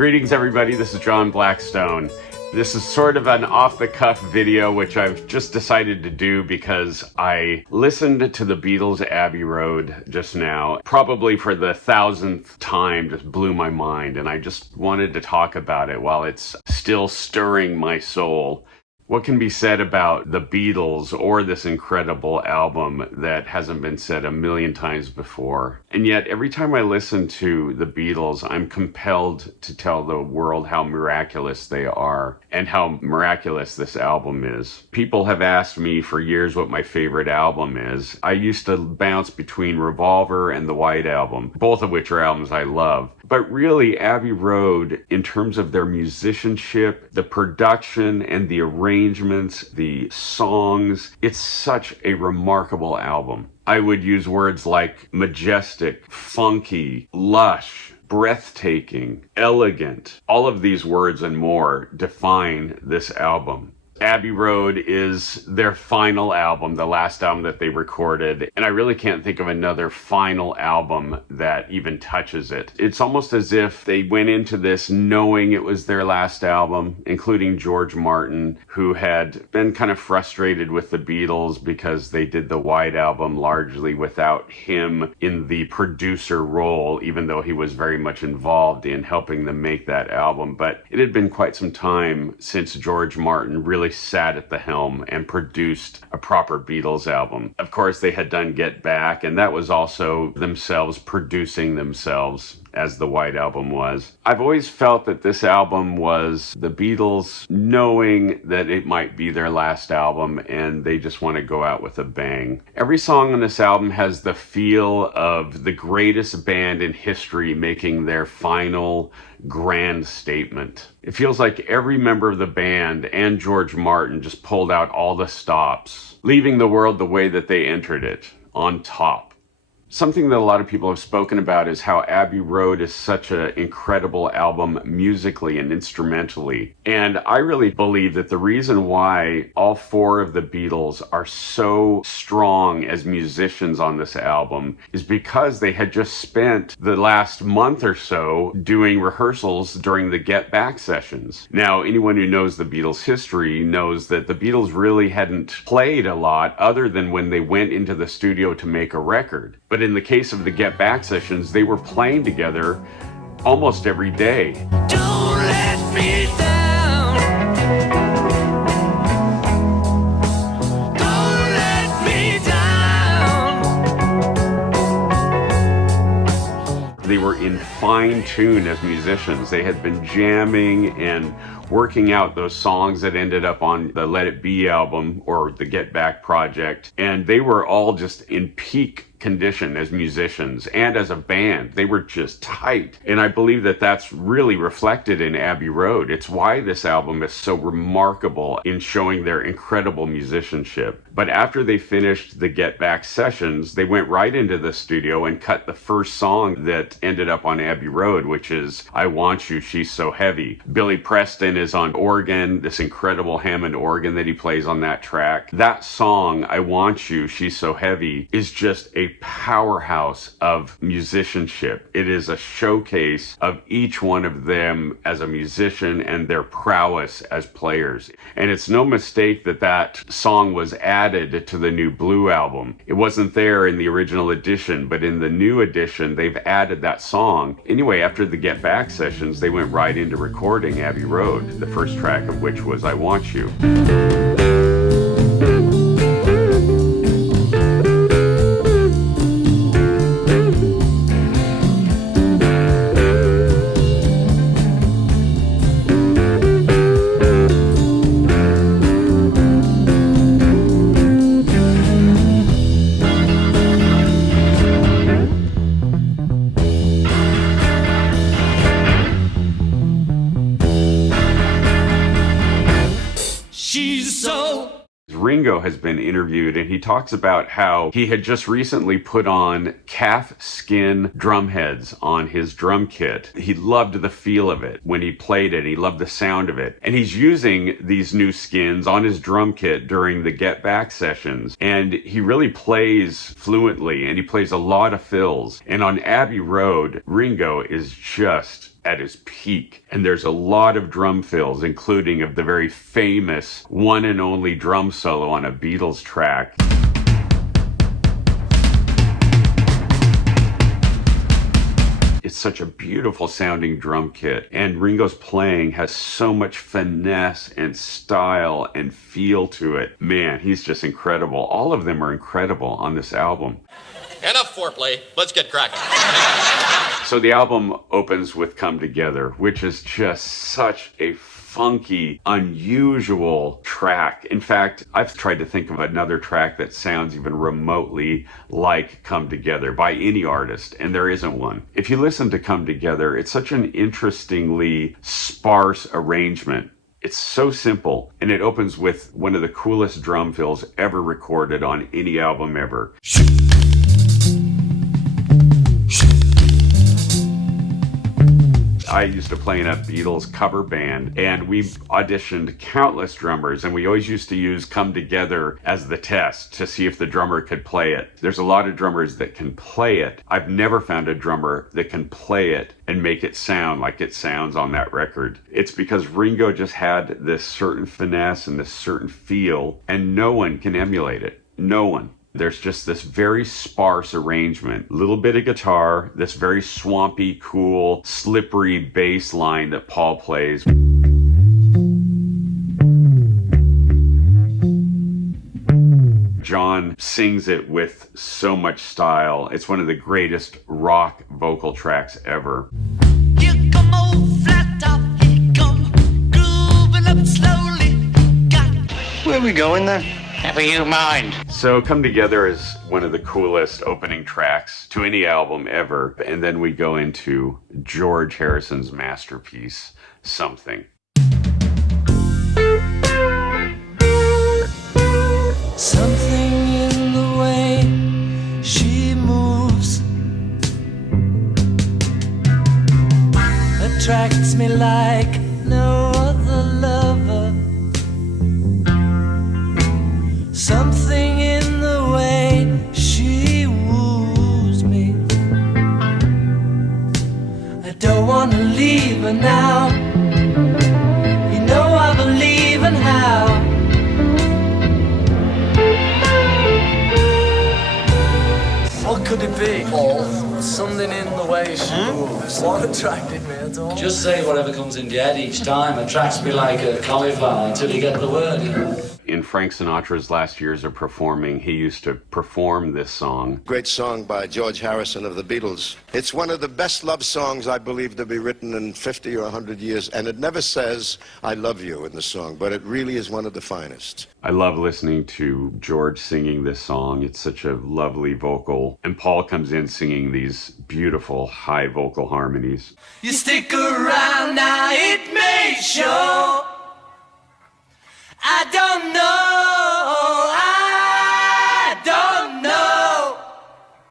Greetings everybody, this is John Blackstone. This is sort of an off-the-cuff video which I've just decided to do because I listened to the Beatles' Abbey Road just now, probably for the 1000th time. Just blew my mind, and I just wanted to talk about it while it's still stirring my soul. What can be said about the Beatles or this incredible album that hasn't been said a million times before? And yet, every time I listen to the Beatles, I'm compelled to tell the world how miraculous they are and how miraculous this album is. People have asked me for years what my favorite album is. I used to bounce between Revolver and the White Album, both of which are albums I love. But really, Abbey Road, in terms of their musicianship, the production and the arrangements, the songs, it's such a remarkable album. I would use words like majestic, funky, lush, breathtaking, elegant. All of these words and more define this album. Abbey Road is their final album, the last album that they recorded, and I really can't think of another final album that even touches it. It's almost as if they went into this knowing it was their last album, including George Martin, who had been kind of frustrated with the Beatles because they did the White Album largely without him in the producer role, even though he was very much involved in helping them make that album. But it had been quite some time since George Martin really sat at the helm and produced a proper Beatles album. Of course, they had done Get Back, and that was also themselves producing themselves, as the White Album was. I've always felt that this album was the Beatles knowing that it might be their last album and they just want to go out with a bang. Every song on this album has the feel of the greatest band in history making their final grand statement. It feels like every member of the band and George Martin just pulled out all the stops, leaving the world the way that they entered it, on top. Something that a lot of people have spoken about is how Abbey Road is such an incredible album musically and instrumentally. And I really believe that the reason why all four of the Beatles are so strong as musicians on this album is because they had just spent the last month or so doing rehearsals during the Get Back sessions. Now, anyone who knows the Beatles' history knows that the Beatles really hadn't played a lot other than when they went into the studio to make a record. But in the case of the Get Back sessions, they were playing together almost every day. Don't let me down. Don't let me down. They were in fine tune as musicians. They had been jamming and working out those songs that ended up on the Let It Be album or the Get Back project. And they were all just in peak condition as musicians and as a band. They were just tight. And I believe that that's really reflected in Abbey Road. It's why this album is so remarkable in showing their incredible musicianship. But after they finished the Get Back sessions, they went right into the studio and cut the first song that ended up on Abbey Road, which is I Want You, She's So Heavy. Billy Preston is on organ, this incredible Hammond organ that he plays on that track. That song, I Want You, She's So Heavy, is just a powerhouse of musicianship. It is a showcase of each one of them as a musician and their prowess as players. And it's no mistake that that song was added to the new Blue album. It wasn't there in the original edition, but in the new edition, they've added that song. Anyway, after the Get Back sessions, they went right into recording Abbey Road, the first track of which was I Want You. Ringo has been interviewed, and he talks about how he had just recently put on calf skin drum heads on his drum kit. He loved the feel of it when he played it. He loved the sound of it. And he's using these new skins on his drum kit during the Get Back sessions. And he really plays fluently, and he plays a lot of fills. And on Abbey Road, Ringo is just at his peak. And there's a lot of drum fills, including of the very famous one and only drum solo on a Beatles track. It's such a beautiful sounding drum kit, and Ringo's playing has so much finesse and style and feel to it. Man, he's just incredible. All of them are incredible on this album. Enough foreplay. Let's get cracking. So the album opens with Come Together, which is just such a funky, unusual track. In fact, I've tried to think of another track that sounds even remotely like Come Together by any artist, and there isn't one. If you listen to Come Together, it's such an interestingly sparse arrangement. It's so simple, and it opens with one of the coolest drum fills ever recorded on any album ever. I used to play in a Beatles cover band, and we auditioned countless drummers, and we always used to use Come Together as the test to see if the drummer could play it. There's a lot of drummers that can play it. I've never found a drummer that can play it and make it sound like it sounds on that record. It's because Ringo just had this certain finesse and this certain feel, and no one can emulate it. No one. There's just this very sparse arrangement, little bit of guitar, this very swampy, cool, slippery bass line that Paul plays. John sings it with so much style. It's one of the greatest rock vocal tracks ever. Here come old flat top, he come grooving up slowly. Where are we going then? Never you mind. So Come Together is one of the coolest opening tracks to any album ever. And then we go into George Harrison's masterpiece, Something. Something in the way she moves attracts me like no other lover. Something in the way she woos me. I don't want to leave her now. You know I believe in how. What could it be, Paul? Something in the way she moves. What attracted me at all? Just say whatever comes in your head each time. Attracts me like a cauliflower until you get the word, you know. In Frank Sinatra's last years of performing, he used to perform this song. Great song by George Harrison of the Beatles. It's one of the best love songs I believe to be written in 50 or 100 years, and it never says, I love you in the song, but it really is one of the finest. I love listening to George singing this song. It's such a lovely vocal. And Paul comes in singing these beautiful high vocal harmonies. You stick around now, it may show. I don't know.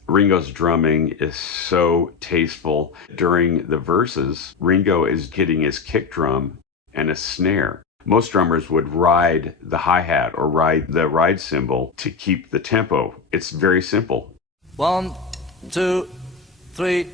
Ringo's drumming is so tasteful. During the verses, Ringo is hitting his kick drum and a snare. Most drummers would ride the hi-hat or ride the ride cymbal to keep the tempo. It's very simple. 1, 2, 3.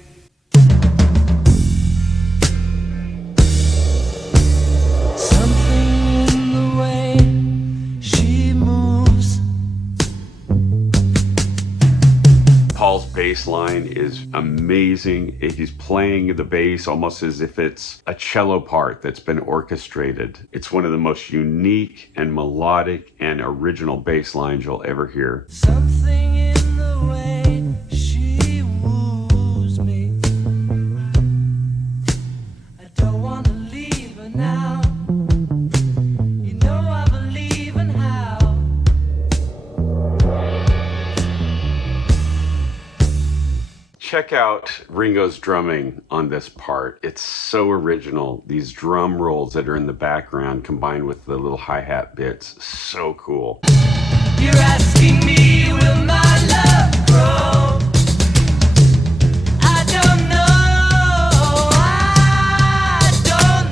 Paul's bass line is amazing. He's playing the bass almost as if it's a cello part that's been orchestrated. It's one of the most unique and melodic and original bass lines you'll ever hear. Something in the way she woos me. I don't want to leave her now. You know I believe in how. Check out Ringo's drumming on this part. It's so original. These drum rolls that are in the background combined with the little hi-hat bits. So cool. You're asking me, will my love grow? I don't know. I don't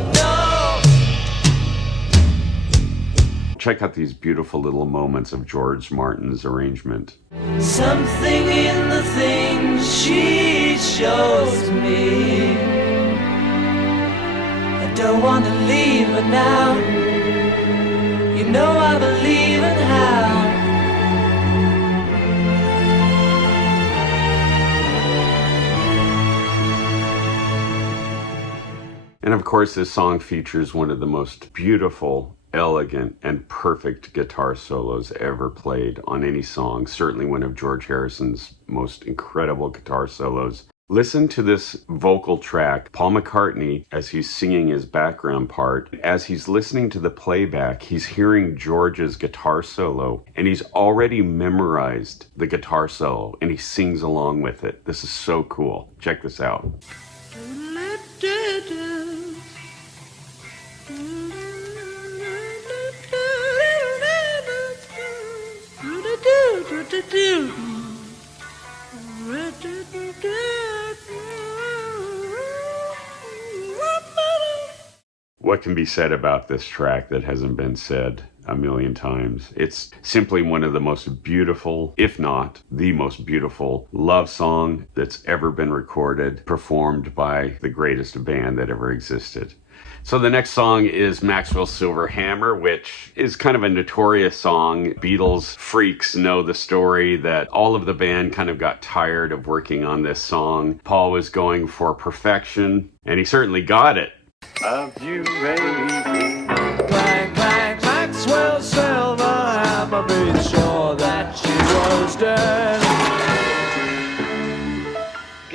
know. Check out these beautiful little moments of George Martin's arrangement. Something in the things she shows me. don't want to leave her now. You know I believe in how. And of course, this song features one of the most beautiful, elegant, and perfect guitar solos ever played on any song. Certainly one of George Harrison's most incredible guitar solos. Listen to this vocal track. Paul McCartney, as he's singing his background part, as he's listening to the playback, he's hearing George's guitar solo, and he's already memorized the guitar solo, and he sings along with it. This is so cool. Check this out. What can be said about this track that hasn't been said a million times? It's simply one of the most beautiful, if not the most beautiful, love song that's ever been recorded, performed by the greatest band that ever existed. So the next song is Maxwell's Silver Hammer, which is kind of a notorious song. Beatles freaks know the story that all of the band kind of got tired of working on this song. Paul was going for perfection, and he certainly got it. Of you, baby. Clang, clang, Maxwell's silver hammer made sure that she was dead.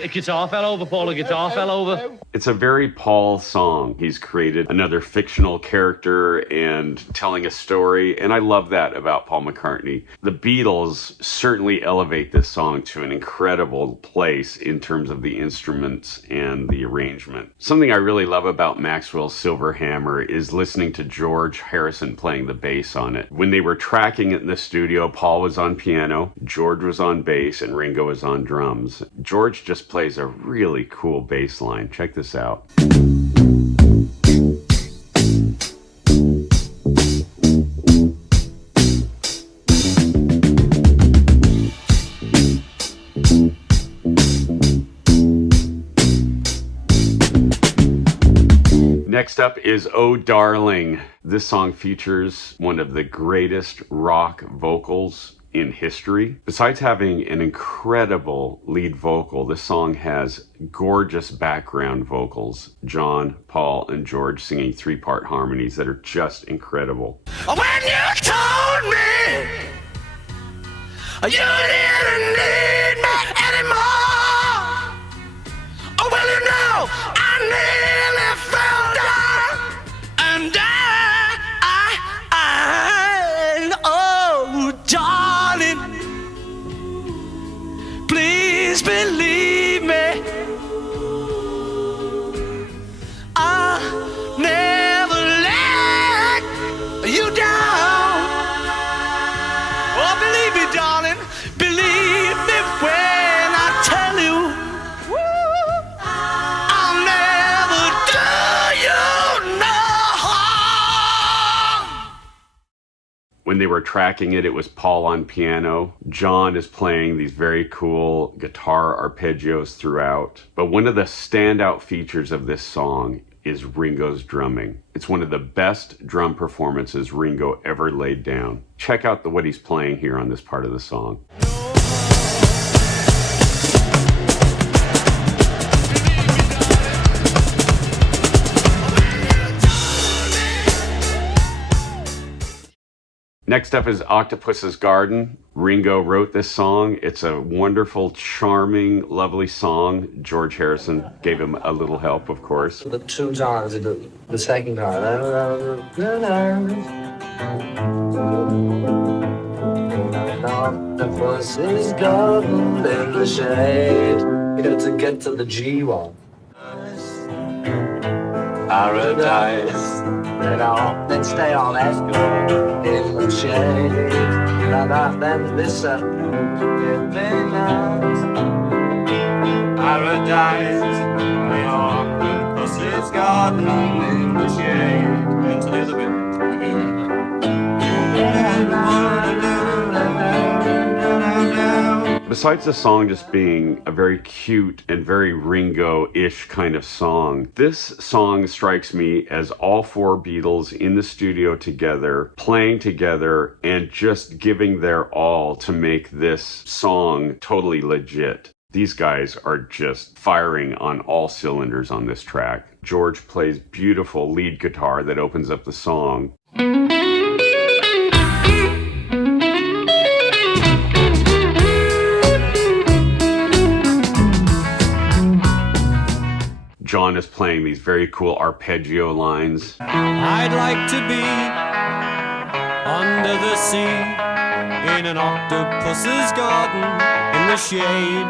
A guitar fell over, Paul. A guitar fell over. It's a very Paul song. He's created another fictional character and telling a story, and I love that about Paul McCartney. The Beatles certainly elevate this song to an incredible place in terms of the instruments and the arrangement. Something I really love about Maxwell's Silver Hammer is listening to George Harrison playing the bass on it. When they were tracking it in the studio, Paul was on piano, George was on bass, and Ringo was on drums. George just plays a really cool bass line. Check this out. Next up is Oh Darling. This song features one of the greatest rock vocals in history. Besides having an incredible lead vocal, this song has gorgeous background vocals. John, Paul, and George singing three-part harmonies that are just incredible. When you told me you didn't need me anymore, oh well, you know I nearly fell down, and oh darling, please believe me, I never let you down. Oh, believe me, darling, believe me when I tell you, I'll never do you no harm. When they were tracking it, it was Paul on piano. John is playing these very cool guitar arpeggios throughout. But one of the standout features of this song is Ringo's drumming. It's one of the best drum performances Ringo ever laid down. Check out what he's playing here on this part of the song. Next up is Octopus's Garden. Ringo wrote this song. It's a wonderful, charming, lovely song. George Harrison gave him a little help, of course. The two times, the second time. Octopus is garden in the shade. You got to get to the G one. Paradise. Let's stay on that in the shade. Then this Paradise. The octopus's garden in the shade. Into the other bit. Besides the song just being a very cute and very Ringo-ish kind of song, this song strikes me as all four Beatles in the studio together, playing together, and just giving their all to make this song totally legit. These guys are just firing on all cylinders on this track. George plays beautiful lead guitar that opens up the song. John is playing these very cool arpeggio lines. I'd like to be under the sea in an octopus's garden in the shade.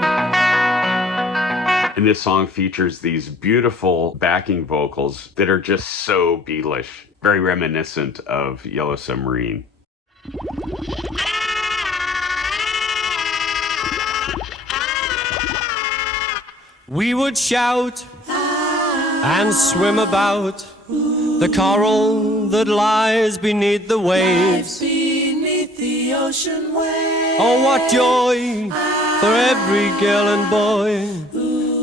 And this song features these beautiful backing vocals that are just so Beatlish, very reminiscent of Yellow Submarine. We would shout and swim about the coral that lies beneath the waves. Beneath the ocean waves. Oh, what joy for every girl and boy,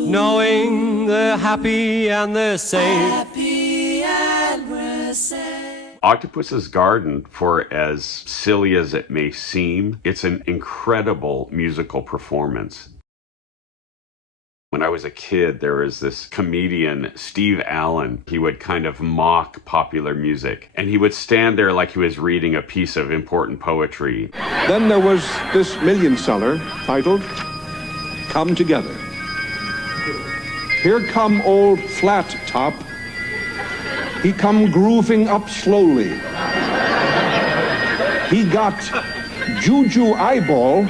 knowing they're happy and they're safe. Happy and we're safe. Octopus's Garden, for as silly as it may seem, it's an incredible musical performance. When I was a kid, there was this comedian, Steve Allen. He would kind of mock popular music, and he would stand there like he was reading a piece of important poetry. Then there was this million seller titled Come Together. Here come old Flat Top. He come grooving up slowly. He got Juju Eyeball.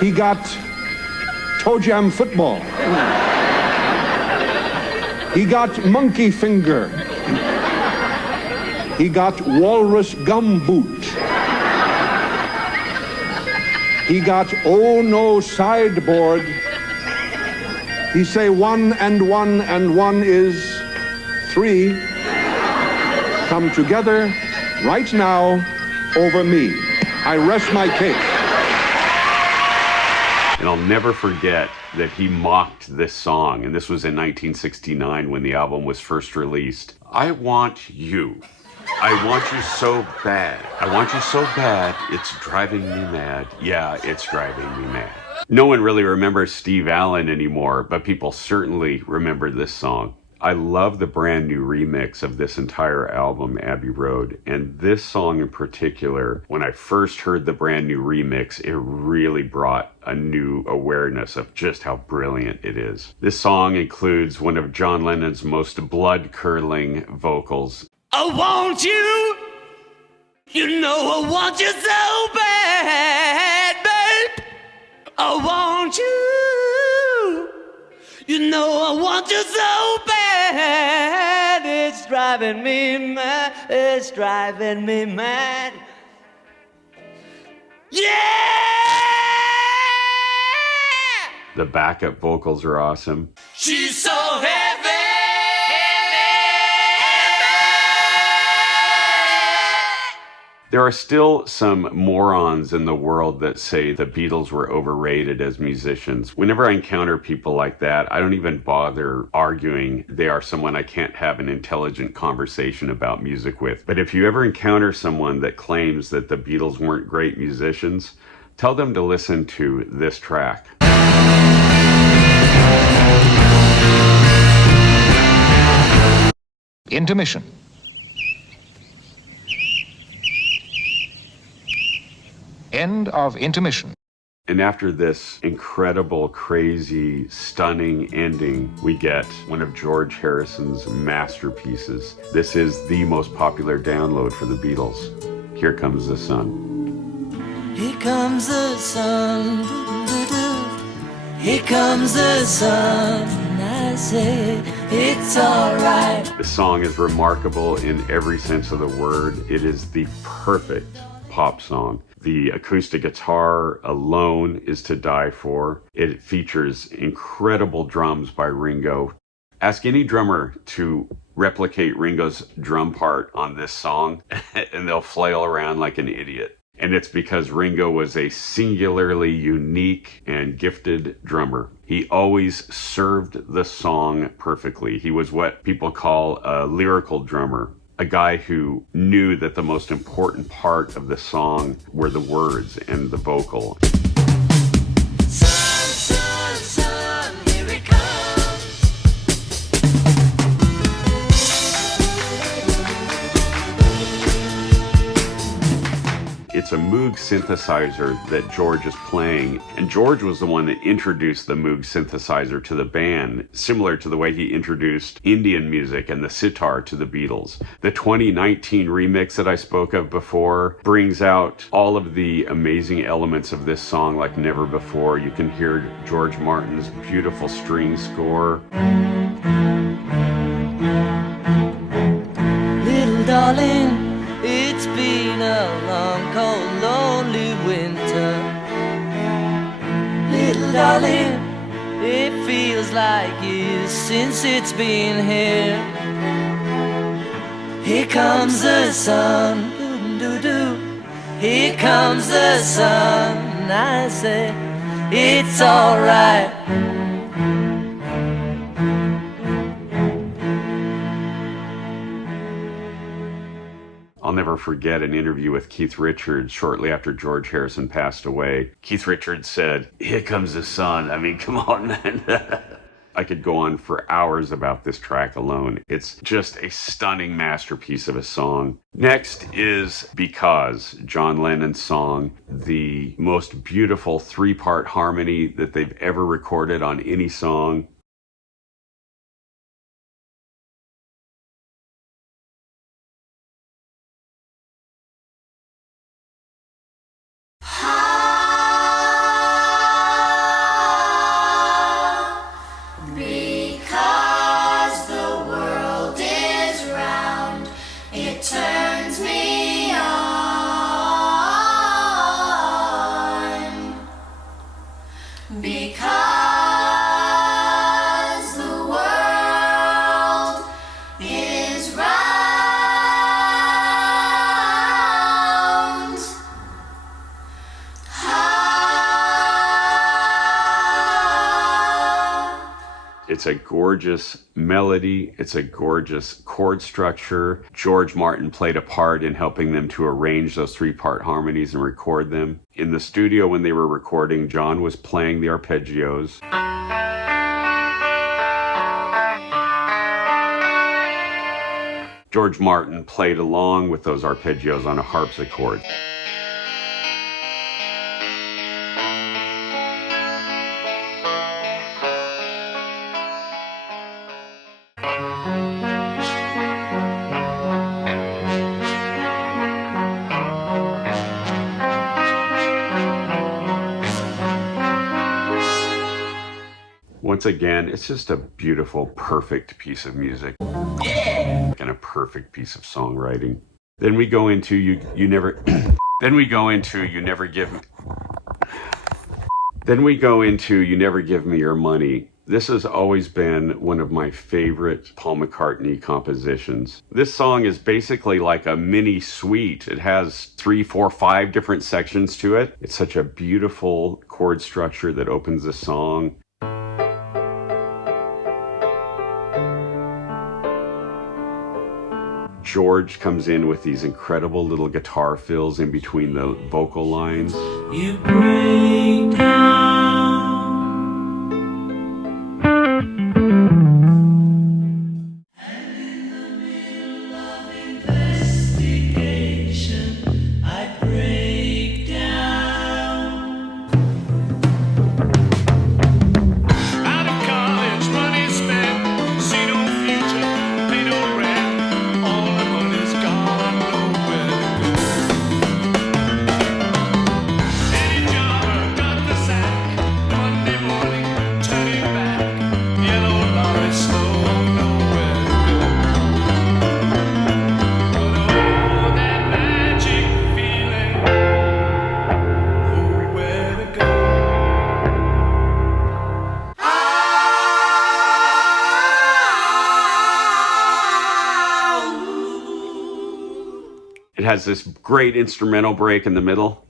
He got Toe Jam Football. He got Monkey Finger. He got Walrus Gum Boot. He got Oh No Sideboard. He say 1 and 1 and 1 is 3. Come together right now over me. I rest my case. And I'll never forget that he mocked this song, and this was in 1969 when the album was first released. I want you. I want you so bad. I want you so bad, it's driving me mad. Yeah, it's driving me mad. No one really remembers Steve Allen anymore, but people certainly remember this song. I love the brand new remix of this entire album, Abbey Road, and this song in particular, when I first heard the brand new remix, it really brought a new awareness of just how brilliant it is. This song includes one of John Lennon's most blood-curdling vocals. I want you, you know I want you so bad, babe. I want you, you know I want you so bad. It's driving me mad, it's driving me mad. Yeah! The backup vocals are awesome. She's so heavy. There are still some morons in the world that say the Beatles were overrated as musicians. Whenever I encounter people like that, I don't even bother arguing. They are someone I can't have an intelligent conversation about music with. But if you ever encounter someone that claims that the Beatles weren't great musicians, tell them to listen to this track. Intermission. End of intermission. And after this incredible, crazy, stunning ending, we get one of George Harrison's masterpieces. This is the most popular download for the Beatles. Here Comes the Sun. Here comes the sun. Doo-doo-doo. Here comes the sun. I say it's alright. The song is remarkable in every sense of the word. It is the perfect pop song. The acoustic guitar alone is to die for. It features incredible drums by Ringo. Ask any drummer to replicate Ringo's drum part on this song, and they'll flail around like an idiot. And it's because Ringo was a singularly unique and gifted drummer. He always served the song perfectly. He was what people call a lyrical drummer, a guy who knew that the most important part of the song were the words and the vocal. Sun, sun, sun, here it comes. It's a Moog synthesizer that George is playing, and George was the one that introduced the Moog synthesizer to the band, similar to the way he introduced Indian music and the sitar to the Beatles. The 2019 remix that I spoke of before brings out all of the amazing elements of this song like never before. You can hear George Martin's beautiful string score. Little darling, it's been a long, cold, lonely winter. Little darling, it feels like years since it's been here. Here comes the sun, doo-doo-doo. Here comes the sun, I say, it's alright. I'll never forget an interview with Keith Richards shortly after George Harrison passed away. Keith Richards said, "Here comes the sun." I mean, come on, man. I could go on for hours about this track alone. It's just a stunning masterpiece of a song. Next is Because, John Lennon's song, the most beautiful three-part harmony that they've ever recorded on any song. Because the world is round, it turns me on. Because the world is round. It's a gorgeous melody. It's a gorgeous chord structure. George Martin played a part in helping them to arrange those three-part harmonies and record them. In the studio when they were recording, John was playing the arpeggios. George Martin played along with those arpeggios on a harpsichord. Once again, it's just a beautiful, perfect piece of music. And a perfect piece of songwriting. Then we go into You Never Give Me Your Money. This has always been one of my favorite Paul McCartney compositions. This song is basically like a mini suite. It has 3, 4, 5 different sections to it. It's such a beautiful chord structure that opens the song. George comes in with these incredible little guitar fills in between the vocal lines. You break down. And in the middle of investigation, I break down. Out of college, money spent, see no future, pay no rent, all the money's gone, nowhere to go. Any job got the same. has this great instrumental break in the middle.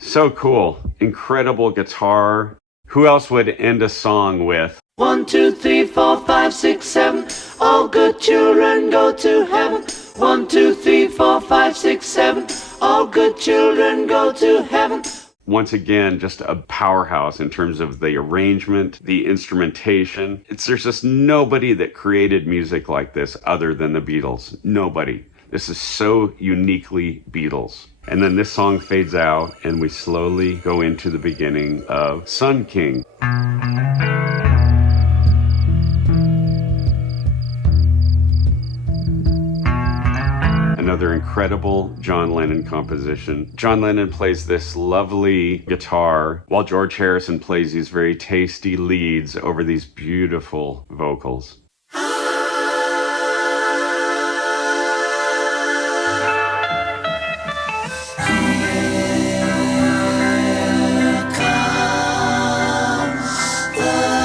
So cool. Incredible guitar. Who else would end a song with 1, 2, 3, 4, 5, 6, 7. All good children go to heaven. 1, 2, 3, 4, 5, 6, 7. All good children go to heaven. Once again, just a powerhouse in terms of the arrangement, the instrumentation. There's just nobody that created music like this other than the Beatles. Nobody. This is so uniquely Beatles. And then this song fades out and we slowly go into the beginning of Sun King. Another incredible John Lennon composition. John Lennon plays this lovely guitar while George Harrison plays these very tasty leads over these beautiful vocals.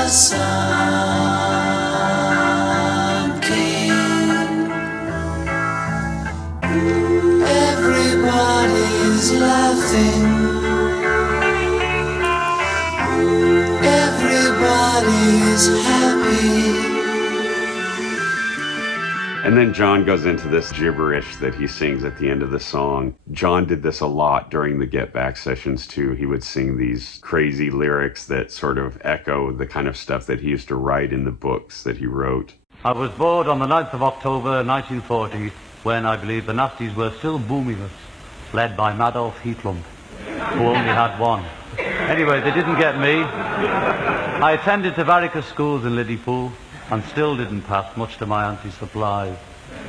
Sun King. Everybody's laughing. Everybody's happy. And then John goes into this gibberish that he sings at the end of the song. John did this a lot during the Get Back sessions too. He would sing these crazy lyrics that sort of echo the kind of stuff that he used to write in the books that he wrote. I was bored on the 9th of October 1940 when I believe the Nazis were still booming us, led by Adolf Hitler, who only had one. Anyway, they didn't get me. I attended Tavarika schools in Liverpool and still didn't pass, much to my auntie's surprise.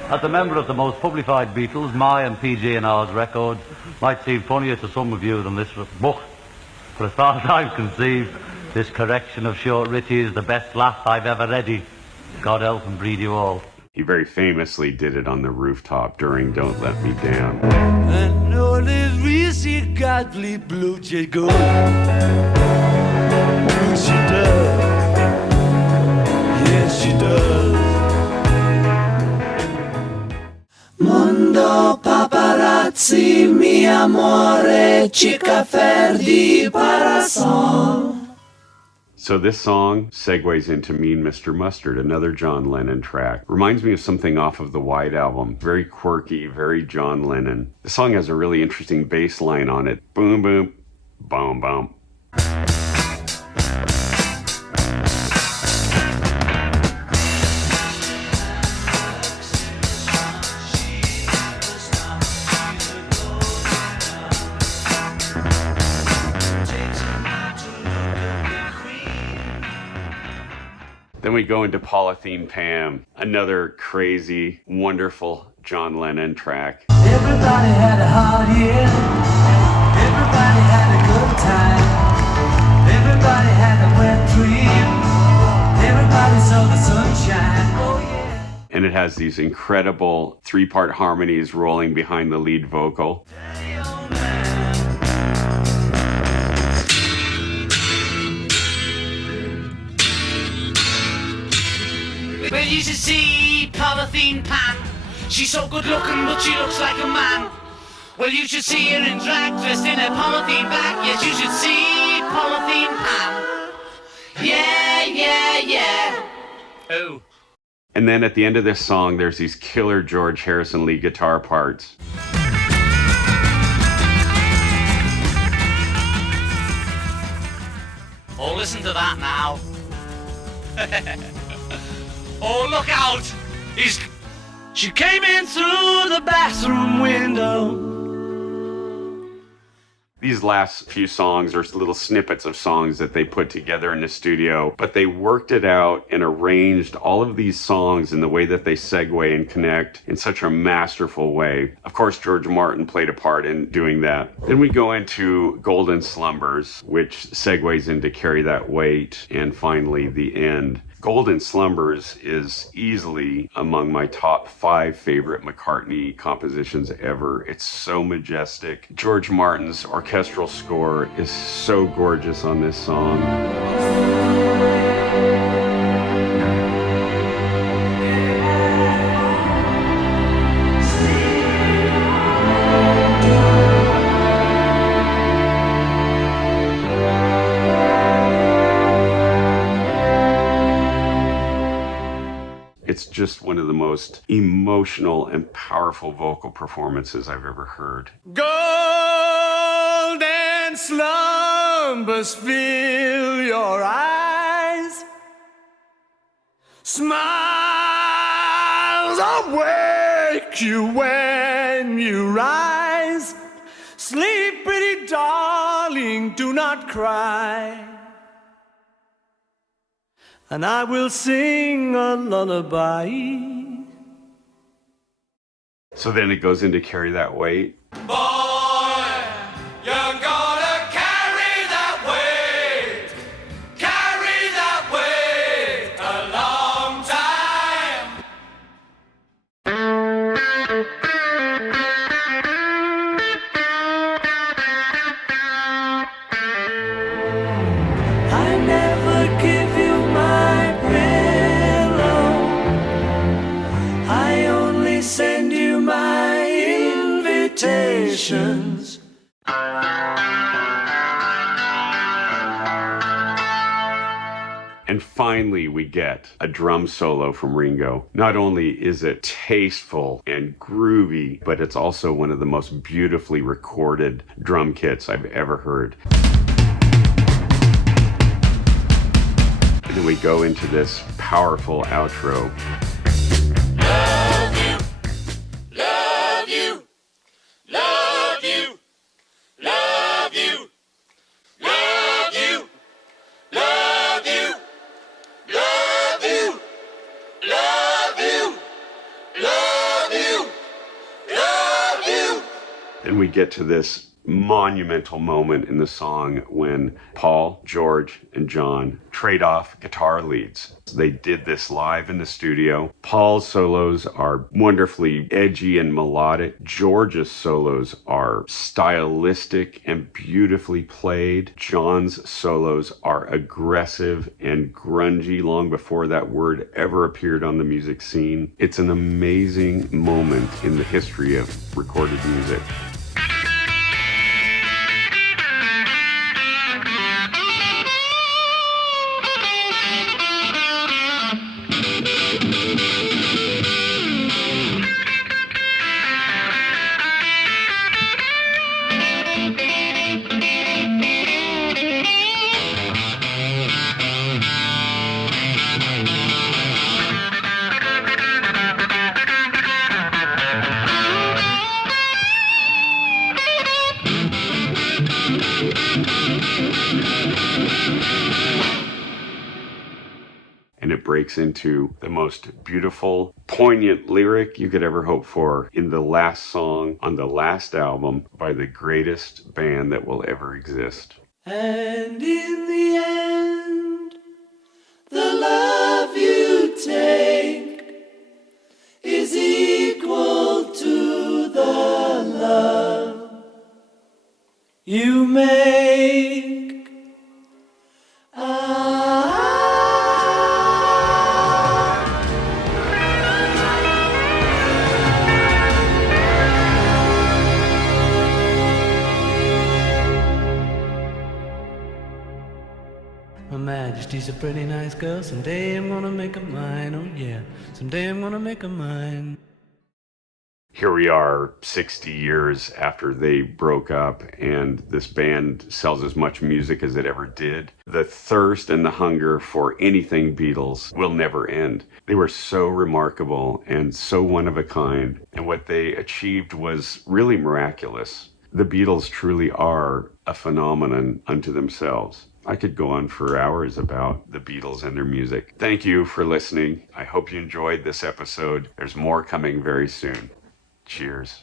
As a member of the most publified Beatles, my and PG&R's records might seem funnier to some of you than this book. But as far as I'm conceived, this correction of Short Richie is the best laugh I've ever read. God help and breed you all. He very famously did it on the rooftop during Don't Let Me Down. I know this Reese godly blue jay go. She does. Yes, she does. Mondo paparazzi, mi amore, chica ferdi parasol. So this song segues into Mean Mr. Mustard, another John Lennon track. Reminds me of something off of the White Album. Very quirky, very John Lennon. The song has a really interesting bass line on it. Boom, boom, boom, boom. Then we go into Polythene Pam, another crazy, wonderful John Lennon track. Everybody had a hard year. Everybody had a good time. Everybody had a wet dream. Everybody saw the sunshine. Oh yeah. And it has these incredible three-part harmonies rolling behind the lead vocal. Well, you should see Polythene Pam. She's so good looking, but she looks like a man. Well, you should see her in drag, dressed in a polythene bag. Yes, you should see Polythene Pam. Yeah, yeah, yeah. Oh. And then at the end of this song, there's these killer George Harrison lead guitar parts. Oh, listen to that now. Oh, look out! She came in through the bathroom window. These last few songs are little snippets of songs that they put together in the studio, but they worked it out and arranged all of these songs in the way that they segue and connect in such a masterful way. Of course, George Martin played a part in doing that. Then we go into Golden Slumbers, which segues into Carry That Weight, and finally the end. Golden Slumbers is easily among my top 5 favorite McCartney compositions ever. It's so majestic. George Martin's orchestral score is so gorgeous on this song. It's just one of the most emotional and powerful vocal performances I've ever heard. Golden slumbers fill your eyes. Smiles awake you when you rise. Sleep, pretty darling, do not cry. And I will sing a lullaby. So then it goes into Carry That Weight. Boy, you're gonna carry that weight a long time. I never give you my pillow. I only send you my invitations. And finally, we get a drum solo from Ringo. Not only is it tasteful and groovy, but it's also one of the most beautifully recorded drum kits I've ever heard. And then we go into this powerful outro. Love you, love you, love you, love you, love you, love you, love you, love you, love you, love you. Then we get to this monumental moment in the song when Paul, George, and John trade off guitar leads. They did this live in the studio. Paul's solos are wonderfully edgy and melodic. George's solos are stylistic and beautifully played. John's solos are aggressive and grungy long before that word ever appeared on the music scene. It's an amazing moment in the history of recorded music. And it breaks into the most beautiful, poignant lyric you could ever hope for in the last song on the last album by the greatest band that will ever exist. And in the end, the love you take is equal to the love you make. Her Majesty's a pretty nice girl. Someday I'm gonna make her mine. Oh yeah, someday I'm gonna make her mine. Here we are 60 years after they broke up, and this band sells as much music as it ever did. The thirst and the hunger for anything Beatles will never end. They were so remarkable and so one of a kind, and what they achieved was really miraculous. The Beatles truly are a phenomenon unto themselves. I could go on for hours about the Beatles and their music. Thank you for listening. I hope you enjoyed this episode. There's more coming very soon. Cheers.